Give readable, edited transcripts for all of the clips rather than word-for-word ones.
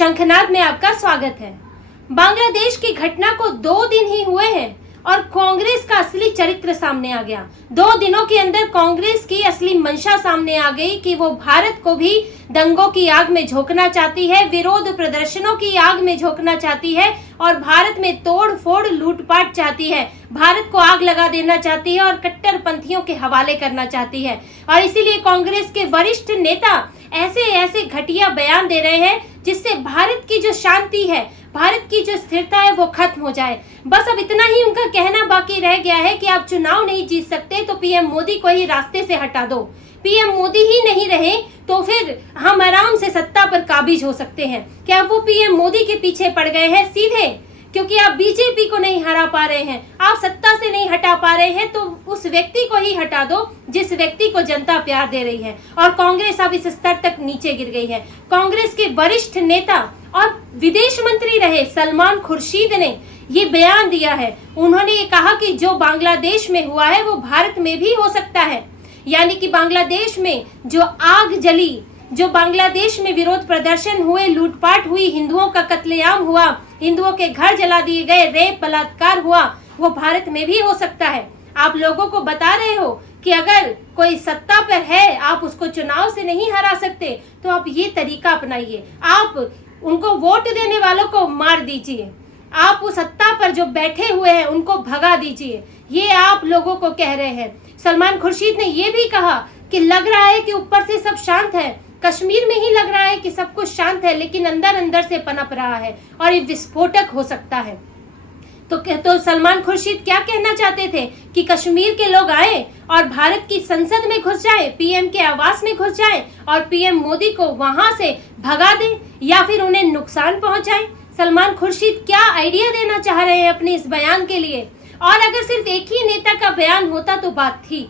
शंखनाद में आपका स्वागत है। बांग्लादेश की घटना को 2 दिन ही हुए हैं और कांग्रेस का असली चरित्र सामने आ गया। 2 दिनों के अंदर कांग्रेस की असली मंशा सामने आ गई कि वो भारत को भी दंगों की आग में झोंकना चाहती है, विरोध प्रदर्शनों की आग में झोंकना चाहती है और भारत में तोड़ फोड़ लूटपाट चाहती है, भारत को आग लगा देना चाहती है और कट्टरपंथियों के हवाले करना चाहती है। और इसीलिए कांग्रेस के वरिष्ठ नेता ऐसे ऐसे घटिया बयान दे रहे हैं जिससे भारत की जो शांति है, भारत की जो स्थिरता है वो खत्म हो जाए। बस अब इतना ही उनका कहना बाकी रह गया है कि आप चुनाव नहीं जीत सकते तो पीएम मोदी को ही रास्ते से हटा दो। पीएम मोदी ही नहीं रहे तो फिर हम आराम से सत्ता पर काबिज हो सकते हैं। क्या वो पीएम मोदी के पीछे पड़ गए हैं सीधे? क्योंकि आप बीजेपी को नहीं हरा पा रहे हैं, आप सत्ता से नहीं हटा पा रहे हैं, तो उस व्यक्ति को ही हटा दो जिस व्यक्ति को जनता प्यार दे रही है। और कांग्रेस अब इस स्तर तक नीचे गिर गई है। कांग्रेस के वरिष्ठ नेता और विदेश मंत्री रहे सलमान खुर्शीद ने ये बयान दिया है। उन्होंने ये कहा कि जो बांग्लादेश में हुआ है वो भारत में भी हो सकता है। यानी कि बांग्लादेश में जो आग जली, जो बांग्लादेश में विरोध प्रदर्शन हुए, लूटपाट हुई, हिंदुओं का कत्लेआम हुआ, हिंदुओं के घर जला दिए गए, रेप बलात्कार हुआ, वो भारत में भी हो सकता है। आप लोगों को बता रहे हो कि अगर कोई सत्ता पर है, आप उसको चुनाव से नहीं हरा सकते, तो आप ये तरीका अपनाइए, आप उनको वोट देने वालों को मार दीजिए, आप उस सत्ता पर जो बैठे हुए हैं उनको भगा दीजिए। ये आप लोगों को कह रहे हैं। सलमान खुर्शीद ने ये भी कहा कि लग रहा है कि ऊपर से सब शांत है, कश्मीर में ही लग रहा है कि सब कुछ शांत है, लेकिन अंदर अंदर से पनप रहा है और ये विस्फोटक हो सकता है। तो सलमान खुर्शीद क्या कहना चाहते थे कि कश्मीर के लोग आए और भारत की संसद में घुस जाए, पीएम के आवास में घुस जाए और पीएम मोदी को वहां से भगा दे या फिर उन्हें नुकसान पहुंचाए? सलमान खुर्शीद क्या आइडिया देना चाह रहे हैं अपने इस बयान के लिए? और अगर सिर्फ एक ही नेता का बयान होता तो बात थी।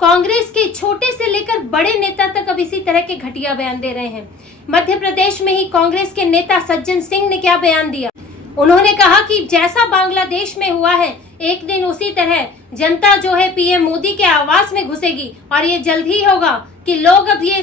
कांग्रेस के छोटे से लेकर बड़े नेता तक अब इसी तरह के घटिया बयान दे रहे हैं। मध्य प्रदेश में ही कांग्रेस के नेता सज्जन सिंह ने क्या बयान दिया? उन्होंने कहा कि जैसा बांग्लादेश में हुआ है, एक दिन उसी तरह जनता जो है पीएम मोदी के आवास में घुसेगी और ये जल्द ही होगा कि लोग अब ये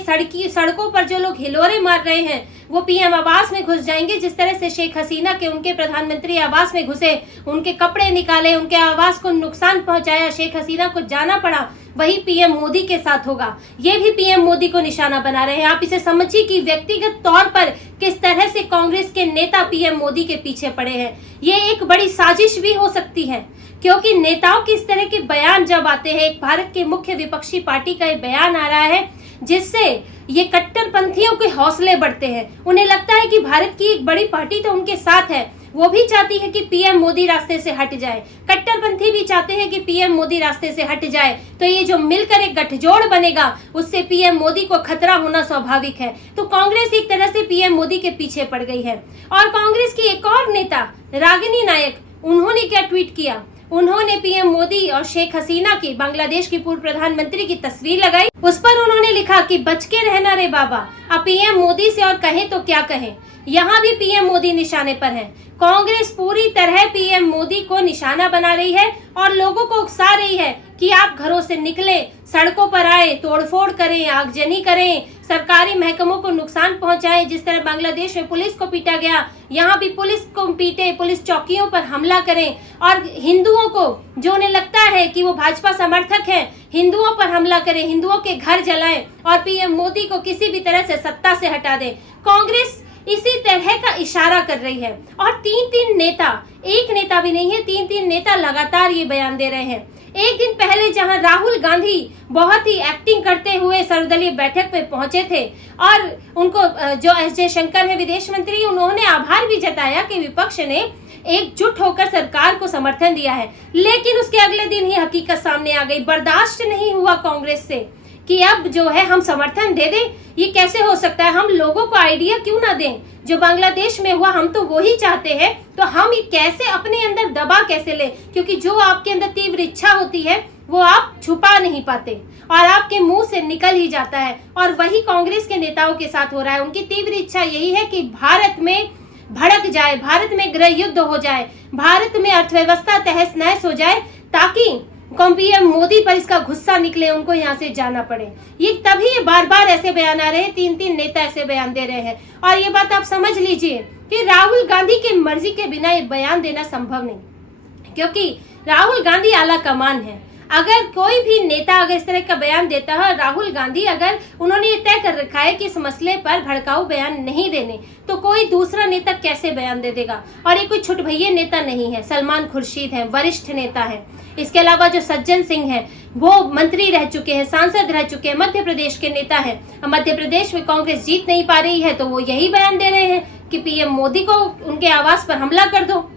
सड़कों पर जो लोग हिलोरे मार रहे हैं वो पीएम आवास में घुस जाएंगे। जिस तरह से शेख हसीना के उनके प्रधानमंत्री आवास में घुसे, उनके कपड़े निकाले, उनके आवास को नुकसान पहुंचाया, शेख हसीना को जाना पड़ा, वही पीएम मोदी के साथ होगा। ये भी पीएम मोदी को निशाना बना रहे हैं। आप इसे समझिए कि व्यक्तिगत तौर पर किस तरह से कांग्रेस के नेता पीएम मोदी के पीछे पड़े हैं। ये एक बड़ी साजिश भी हो सकती है, क्योंकि नेताओं के इस तरह के बयान जब आते हैं, एक भारत के मुख्य विपक्षी पार्टी का ये बयान आ रहा है जिससे ये कट्टरपंथियों के हौसले बढ़ते हैं। उन्हें लगता है कि भारत की एक बड़ी पार्टी तो उनके साथ है, वो भी चाहती है कि पीएम मोदी रास्ते से हट जाए, कट्टरपंथी भी चाहते हैं कि पीएम मोदी रास्ते से हट जाए। तो ये जो मिलकर एक गठजोड़ बनेगा उससे पीएम मोदी को खतरा होना स्वाभाविक है। तो कांग्रेस एक तरह से पीएम मोदी के पीछे पड़ गई है। और कांग्रेस की एक और नेता रागिनी नायक, उन्होंने क्या ट्वीट किया? उन्होंने पीएम मोदी और शेख हसीना की, बांग्लादेश की पूर्व प्रधानमंत्री की तस्वीर लगाई। उस पर उन्होंने लिखा कि बच के रहना रे बाबा, अब पीएम मोदी से और कहें तो क्या कहें। यहाँ भी पीएम मोदी निशाने पर है। कांग्रेस पूरी तरह पीएम मोदी को निशाना बना रही है और लोगों को उकसा रही है कि आप घरों से निकलें, सड़कों पर आए, तोड़फोड़ करें, आगजनी करें, सरकारी महकमों को नुकसान पहुंचाएं। जिस तरह बांग्लादेश में पुलिस को पीटा गया, यहाँ भी पुलिस को पीटे, पुलिस चौकियों पर हमला करें और हिंदुओं को, जो उन्हें लगता है कि वो भाजपा समर्थक हैं, हिंदुओं पर हमला करें, हिंदुओं के घर जलाएं और पीएम मोदी को किसी भी तरह से सत्ता से हटा दें। कांग्रेस इसी तरह का इशारा कर रही है और 3-3 नेता, एक नेता भी नहीं है, 3-3 नेता लगातार ये बयान दे रहे हैं। एक दिन पहले जहां राहुल गांधी बहुत ही एक्टिंग करते हुए सर्वदलीय बैठक पे पहुंचे थे और उनको जो एस जयशंकर है विदेश मंत्री, उन्होंने आभार भी जताया कि विपक्ष ने एकजुट होकर सरकार को समर्थन दिया है। लेकिन उसके अगले दिन ही हकीकत सामने आ गई। बर्दाश्त नहीं हुआ कांग्रेस से कि अब जो है हम समर्थन दे दें। ये कैसे हो सकता है? हम लोगों को आइडिया क्यों ना दें? जो बांग्लादेश में हुआ हम तो वो ही चाहते हैं, तो हम ये कैसे अपने अंदर दबा कैसे लें? क्योंकि जो आपके अंदर तीव्र इच्छा होती है वो आप छुपा नहीं पाते और आपके मुंह से निकल ही जाता है। और वही कांग्रेस के नेताओं के साथ हो रहा है। उनकी तीव्र इच्छा यही है कि भारत में भड़क जाए, भारत में गृह युद्ध हो जाए, भारत में अर्थव्यवस्था तहस नहस हो जाए, ताकि पीएम मोदी पर इसका गुस्सा निकले, उनको यहाँ से जाना पड़े। ये तभी ये बार बार ऐसे बयान आ रहे हैं, 3-3 नेता ऐसे बयान दे रहे हैं। और ये बात आप समझ लीजिए कि राहुल गांधी की मर्जी के बिना ये बयान देना संभव नहीं, क्योंकि राहुल गांधी आला कमान है। अगर कोई भी नेता अगर इस तरह का बयान देता है, राहुल गांधी अगर उन्होंने ये तय कर रखा है कि इस मसले पर भड़काऊ बयान नहीं देने, तो कोई दूसरा नेता कैसे बयान दे देगा। और ये कोई छुटभैये नेता नहीं है, सलमान खुर्शीद है, वरिष्ठ नेता है। इसके अलावा जो सज्जन सिंह है वो मंत्री रह चुके हैं, सांसद रह चुके हैं, मध्य प्रदेश के नेता है। मध्य प्रदेश में कांग्रेस जीत नहीं पा रही है तो वो यही बयान दे रहे हैं कि पीएम मोदी को उनके आवास पर हमला कर दो।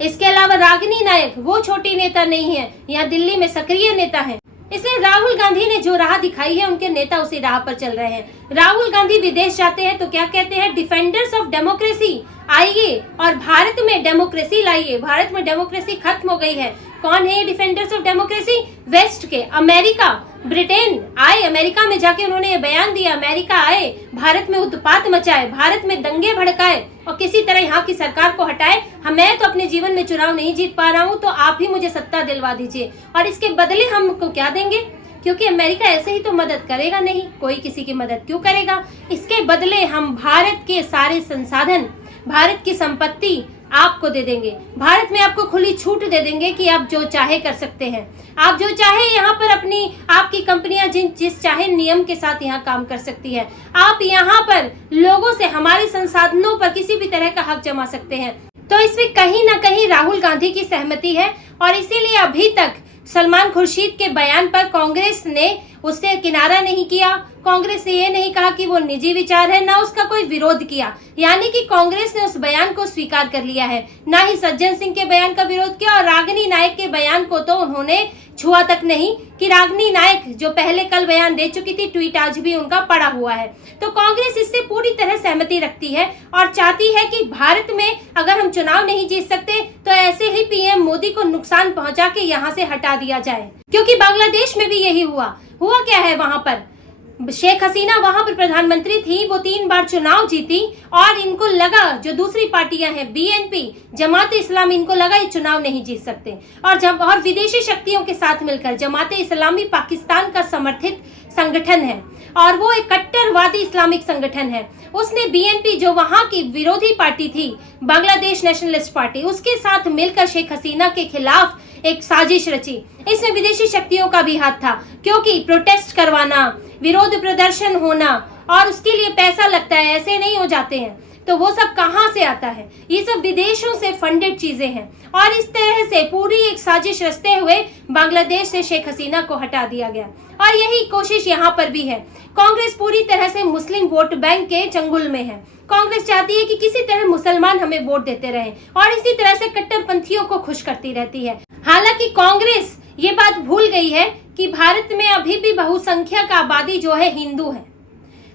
इसके अलावा रागिनी नायक वो छोटी नेता नहीं है, यहाँ दिल्ली में सक्रिय नेता है। इसलिए राहुल गांधी ने जो राह दिखाई है, उनके नेता उसी राह पर चल रहे हैं। राहुल गांधी विदेश जाते हैं तो क्या कहते हैं, डिफेंडर्स ऑफ डेमोक्रेसी आइए और भारत में डेमोक्रेसी लाइए। भारत में डेमोक्रेसी खत्म हो गई है। कौन है ये डिफेंडर्स ऑफ डेमोक्रेसी? वेस्ट के, अमेरिका, ब्रिटेन आए, अमेरिका में जाके उन्होंने ये बयान दिया। अमेरिका आए, भारत में उत्पात मचाए, भारत में दंगे भड़काए और किसी तरह यहाँ की सरकार को हटाए। मैं तो अपने जीवन में चुनाव नहीं जीत पा रहा हूँ, तो आप ही मुझे सत्ता दिलवा दीजिए और इसके बदले हमको क्या देंगे, क्योंकि अमेरिका ऐसे ही तो मदद करेगा नहीं, कोई किसी की मदद क्यों करेगा। इसके बदले हम भारत के सारे संसाधन, भारत की संपत्ति आपको दे देंगे। भारत में आपको खुली छूट दे देंगे कि आप जो चाहे कर सकते हैं। आप जो चाहे यहाँ पर अपनी, आपकी कंपनियां जिस चाहे नियम के साथ यहाँ काम कर सकती है। आप यहाँ पर लोगों से हमारे संसाधनों पर किसी भी तरह का हक जमा सकते हैं। तो इसमें कहीं ना कहीं राहुल गांधी की सहमति है और इसीलिए अभी तक सलमान खुर्शीद के बयान पर कांग्रेस ने उससे किनारा नहीं किया। कांग्रेस ने ये नहीं कहा कि वो निजी विचार है, ना उसका कोई विरोध किया। यानी कि कांग्रेस ने उस बयान को स्वीकार कर लिया है, ना ही सज्जन सिंह के बयान का विरोध किया। और रागिनी नायक के बयान को तो उन्होंने छुआ तक नहीं, कि रागिनी नायक जो पहले कल बयान दे चुकी थी, ट्वीट आज भी उनका पड़ा हुआ है। तो कांग्रेस इससे पूरी तरह सहमति रखती है और चाहती है कि भारत में अगर हम चुनाव नहीं जीत सकते तो ऐसे ही पीएम मोदी को नुकसान पहुंचा के यहाँ से हटा दिया जाए। क्योंकि बांग्लादेश में भी यही हुआ क्या है, वहां पर शेख हसीना वहां पर प्रधानमंत्री थी, वो 3 बार चुनाव जीती और इनको लगा, जो दूसरी पार्टियां हैं बीएनपी, जमात इस्लामी, इनको लगा ये चुनाव नहीं जीत सकते। और विदेशी शक्तियों के साथ मिलकर जमात इस्लामी पाकिस्तान का समर्थित संगठन है और वो एक कट्टरवादी इस्लामिक संगठन है। उसने बीएनपी, जो वहां की विरोधी पार्टी थी, बांग्लादेश नेशनलिस्ट पार्टी, उसके साथ मिलकर शेख हसीना के खिलाफ एक साजिश रची। इसमें विदेशी शक्तियों का भी हाथ था, क्योंकि प्रोटेस्ट करवाना, विरोध प्रदर्शन होना और उसके लिए पैसा लगता है, ऐसे नहीं हो जाते हैं। तो वो सब कहाँ से आता है? ये सब विदेशों से फंडेड चीजें हैं और इस तरह से पूरी एक साजिश रचते हुए बांग्लादेश से शेख हसीना को हटा दिया गया। और यही कोशिश यहाँ पर भी है। कांग्रेस पूरी तरह से मुस्लिम वोट बैंक के चंगुल में है। कांग्रेस चाहती है कि किसी तरह मुसलमान हमें वोट देते रहें और इसी तरह से कट्टरपंथियों को खुश करती रहती है। हालांकि कांग्रेस ये बात भूल गई है कि भारत में अभी भी बहुसंख्यक आबादी जो है हिंदू है,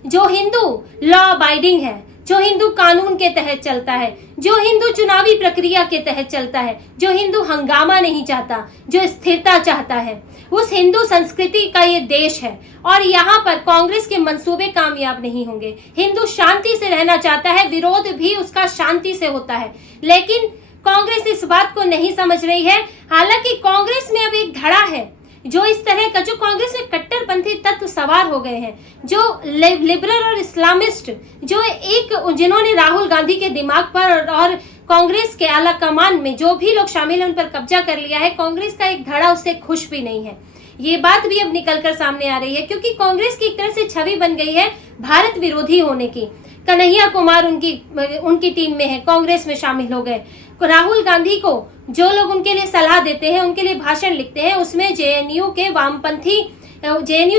जो हिंदू लॉ अबाइडिंग है, जो हिंदू कानून के तहत चलता है, जो हिंदू चुनावी प्रक्रिया के तहत चलता है, जो हिंदू हंगामा नहीं चाहता, जो स्थिरता चाहता है। उस हिंदू संस्कृति का ये देश है और यहाँ पर कांग्रेस के मंसूबे कामयाब नहीं होंगे। हिंदू शांति से रहना चाहता है, विरोध भी उसका शांति से होता है, लेकिन कांग्रेस इस बात को नहीं समझ रही है। हालांकि कांग्रेस में अब एक धड़ा है जो इस तरह का, जो कांग्रेस में कट्टरपंथी तत्व सवार हो गए हैं, जो लिबरल और इस्लामिस्ट, जो एक जिन्होंने राहुल गांधी के दिमाग पर और कांग्रेस के आला कमान में जो भी लोग शामिल हैं उन पर कब्जा कर लिया है। कांग्रेस का एक धड़ा उससे खुश भी नहीं है। ये बात भी अब निकलकर सामने आ रही है, क्योंकि कांग्रेस की एक तरह से छवि बन गई है भारत विरोधी होने की। कन्हैया कुमार उनकी टीम में है, कांग्रेस में शामिल हो गए। राहुल गांधी को जो लोग उनके लिए सलाह देते हैं, उनके लिए भाषण लिखते हैं, उसमें जेएनयू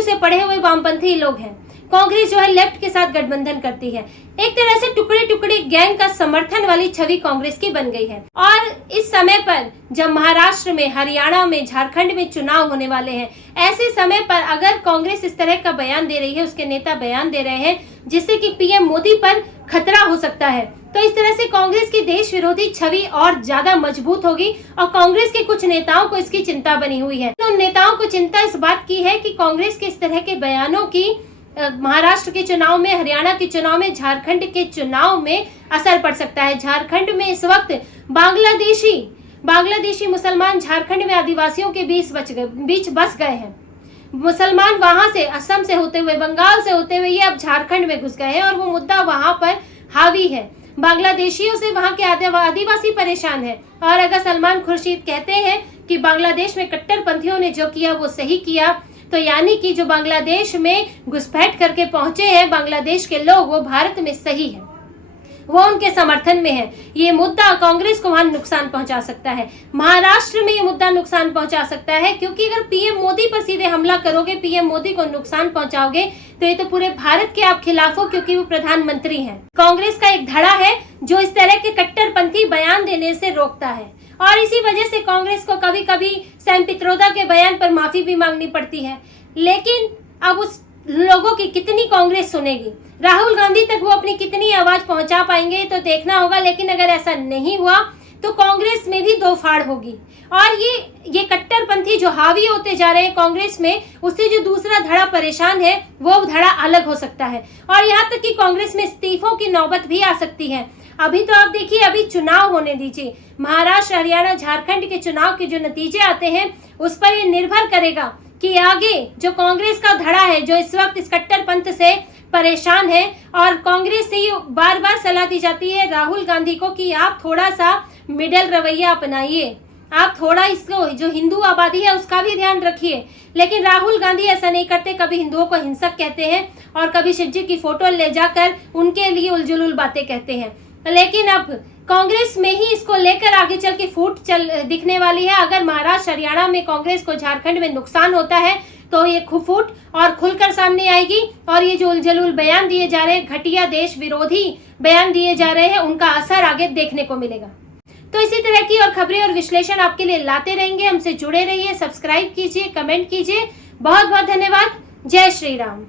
से पढ़े हुए वामपंथी लोग हैं। कांग्रेस जो है लेफ्ट के साथ गठबंधन करती है। एक तरह से टुकड़े टुकड़े गैंग का समर्थन वाली छवि कांग्रेस की बन गई है। और इस समय पर जब महाराष्ट्र में, हरियाणा में, झारखंड में चुनाव होने वाले हैं, ऐसे समय पर अगर कांग्रेस इस तरह का बयान दे रही है, उसके नेता बयान दे रहे हैं जिससे कि पीएम मोदी पर खतरा हो सकता है, तो इस तरह से कांग्रेस की देश विरोधी छवि और ज्यादा मजबूत होगी। और कांग्रेस के कुछ नेताओं को इसकी चिंता बनी हुई है। तो उन नेताओं को चिंता इस बात की है कि कांग्रेस के इस तरह के बयानों की महाराष्ट्र के चुनाव में, हरियाणा के चुनाव में, झारखंड के चुनाव में असर पड़ सकता है। झारखंड में इस वक्त बांग्लादेशी बांग्लादेशी मुसलमान झारखंड में आदिवासियों के बीच बस गए हैं। मुसलमान वहां से असम से होते हुए, बंगाल से होते हुए ये अब झारखंड में घुस गए हैं और वो मुद्दा वहां पर हावी है। बांग्लादेशियों से वहां के आदिवासी परेशान है। और अगर सलमान खुर्शीद कहते हैं कि बांग्लादेश में कट्टरपंथियों ने जो किया वो सही किया, तो यानी कि जो बांग्लादेश में घुसपैठ करके पहुंचे हैं बांग्लादेश के लोग, वो भारत में सही है, वो उनके समर्थन में है। ये मुद्दा कांग्रेस को वहां नुकसान पहुंचा सकता है। महाराष्ट्र में ये मुद्दा नुकसान पहुंचा सकता है, क्योंकि अगर पीएम मोदी पर सीधे हमला करोगे, पीएम मोदी को नुकसान पहुंचाओगे, तो ये तो पूरे भारत के आप खिलाफ हो, क्योंकि वो प्रधानमंत्री हैं। कांग्रेस का एक धड़ा है जो इस तरह के कट्टरपंथी बयान देने से रोकता है, और इसी वजह से कांग्रेस को कभी कभी सैम पित्रोदा के बयान पर माफी भी मांगनी पड़ती है। लेकिन अब उस लोगों की कितनी कांग्रेस सुनेगी? राहुल गांधी तक वो अपनी कितनी आवाज पहुंचा पाएंगे, तो देखना होगा। लेकिन अगर ऐसा नहीं हुआ तो कांग्रेस में भी दो फाड़ होगी, और ये कट्टरपंथी जो हावी होते जा रहे हैं कांग्रेस में, उससे जो दूसरा धड़ा परेशान है वो धड़ा अलग हो सकता है। और यहाँ तक कि कांग्रेस में इस्तीफों की नौबत भी आ सकती है। अभी तो आप देखिए, अभी चुनाव होने दीजिए। महाराष्ट्र, हरियाणा, झारखंड के चुनाव के जो नतीजे आते हैं उस पर ये निर्भर करेगा कि आगे जो कांग्रेस का धड़ा है, जो इस वक्त इस कट्टरपंथ से परेशान है, और कांग्रेस से ये बार बार सलाह दी जाती है राहुल गांधी को कि आप थोड़ा सा मिडल रवैया अपनाइए, आप थोड़ा इसको जो हिंदू आबादी है उसका भी ध्यान रखिए। लेकिन राहुल गांधी ऐसा नहीं करते। कभी हिंदुओं को हिंसक कहते हैं और कभी शिव जी की फोटो ले जाकर उनके लिए उलझुल बातें कहते हैं। लेकिन अब कांग्रेस में ही इसको लेकर आगे चल के फूट दिखने वाली है। अगर महाराष्ट्र, हरियाणा में कांग्रेस को झारखंड में नुकसान होता है तो ये फूट और खुलकर सामने आएगी, और ये जो उलझुल बयान दिए जा रहे हैं, घटिया देश विरोधी बयान दिए जा रहे हैं, उनका असर आगे देखने को मिलेगा। तो इसी तरह की और खबरें और विश्लेषण आपके लिए लाते रहेंगे। हमसे जुड़े रहिए, सब्सक्राइब कीजिए, कमेंट कीजिए। बहुत बहुत धन्यवाद। जय श्री राम।